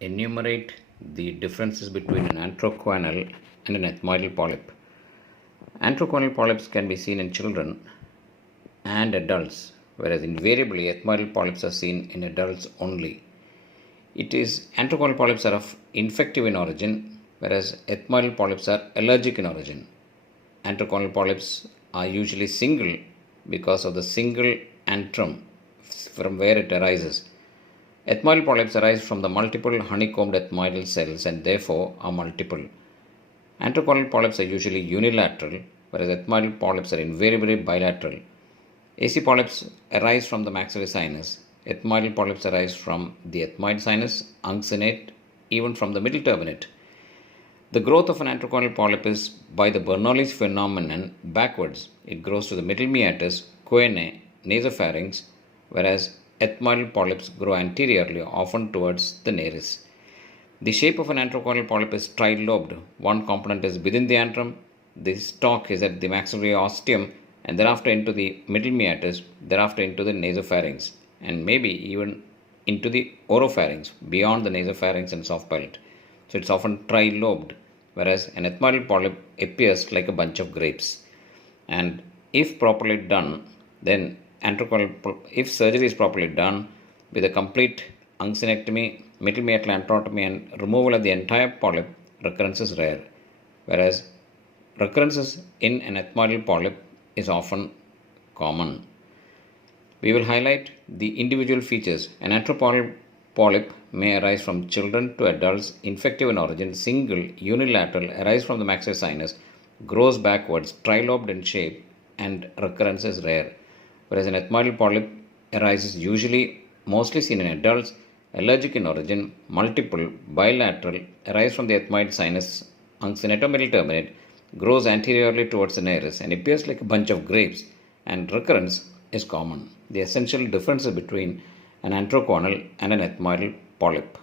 enumerate the differences between an antroconal and an ethmoidal polyp. Antroconal polyps can be seen in children and adults, whereas invariably ethmoidal polyps are seen in adults only. Antroconal polyps are infective in origin, whereas ethmoidal polyps are allergic in origin. Antroconal polyps are usually single because of the single antrum from where it arises. Ethmoidal polyps arise from the multiple honeycombed ethmoidal cells and therefore are multiple. Antroconal polyps are usually unilateral, whereas ethmoidal polyps are invariably bilateral. AC polyps arise from the maxillary sinus. Ethmoidal polyps arise from the ethmoid sinus, uncinate, even from the middle turbinate. The growth of an antroconal polyp is by the Bernoulli's phenomenon backwards. It grows to the middle meatus, choanae, nasopharynx, whereas ethmoidal polyps grow anteriorly, often towards the nares. The shape of an antroconal polyp is trilobed. One component is within the antrum, the stalk is at the maxillary ostium, and thereafter into the middle meatus, thereafter into the nasopharynx, and maybe even into the oropharynx, beyond the nasopharynx and soft palate. So it's often trilobed, whereas an ethmoidal polyp appears like a bunch of grapes. And if properly done, then if surgery is properly done with a complete uncinectomy, middle meatal antrotomy, and removal of the entire polyp, recurrence is rare, whereas recurrences in an ethmoidal polyp is often common. We will highlight the individual features. An antroconal polyp may arise from children to adults, infective in origin, single, unilateral, arise from the maxillary sinus, grows backwards, trilobed in shape, and recurrence is rare. Whereas an ethmoidal polyp arises usually mostly seen in adults, allergic in origin, multiple, bilateral, arise from the ethmoid sinus, uncinate or middle turbinate, grows anteriorly towards the nares, and appears like a bunch of grapes, and recurrence is common. The essential differences between an antroconal and an ethmoidal polyp.